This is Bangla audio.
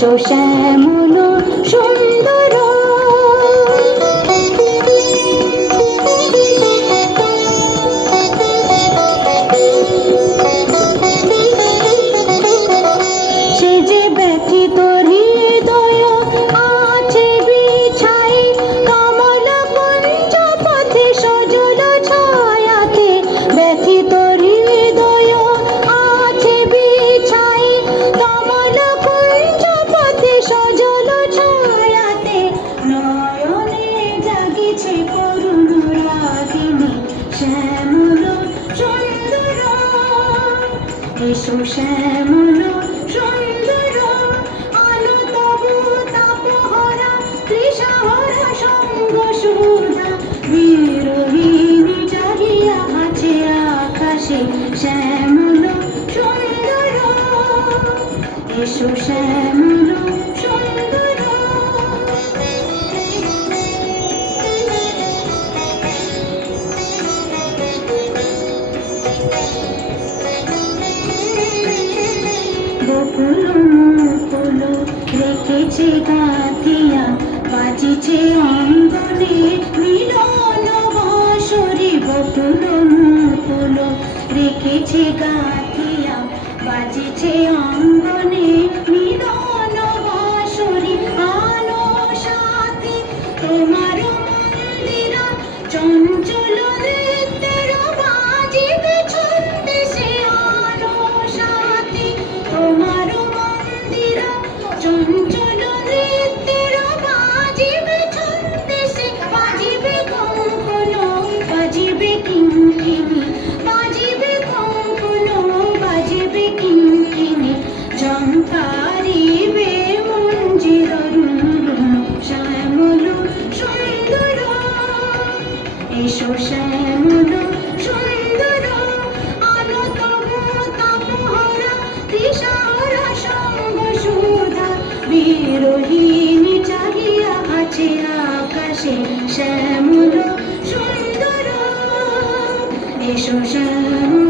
এসো শ্যামল সুন্দর সে যে ব্যথিত হৃদয় আছে বিছাই কমল কুঞ্জ পথে সজল ছায়াতে ব্যথিত হৃদয় আছে বিছাই কমল কুঞ্জ পথে সজল ছায়াতে নয়নে জাগিছে করুণ রাগিনী শ্যামল সুন্দর এসো শ্যামল সুন্দর আলো তবু তাপহরা তৃষাহরা সঙ্গ সুধা বিরোহিণী চাহিয়া আছে আকাশে শ্যামল সুন্দর এসো শ্যামল সুন্দর বকুল মুকুল রেখেছে গাঁথিয়া বাজিছে অঙ্গনে মিলন বাঁশরি বকুল মুকুল রেখেছে গাঁথিয়া বাজিছে অঙ্গনে মিলন বাঁশরি আলো সাথে তোমার মন্দিরা চঞ্চল নৃত্যের বাজিবে ছন্দে সে আলো সাথে তোমার মন্দির চঞ্চল নৃত্যের বাজিবে ছন্দে সে বাজিবে কঙ্কন বাজিবে কিঙ্কিণী বাজিবে কঙ্কন বাজিবে কিঙ্কিণী ঝঙ্কারিবে মঞ্জির রুনরুন শ্যামল সুন্দর এসো শ্যামল সুন্দর আলো তবু তাপহরা তৃষাহরা সঙ্গ সুধা বিরোহিণী চাহিয়া আছে আকাশে শ্যামল সুন্দর এসো শ্যামল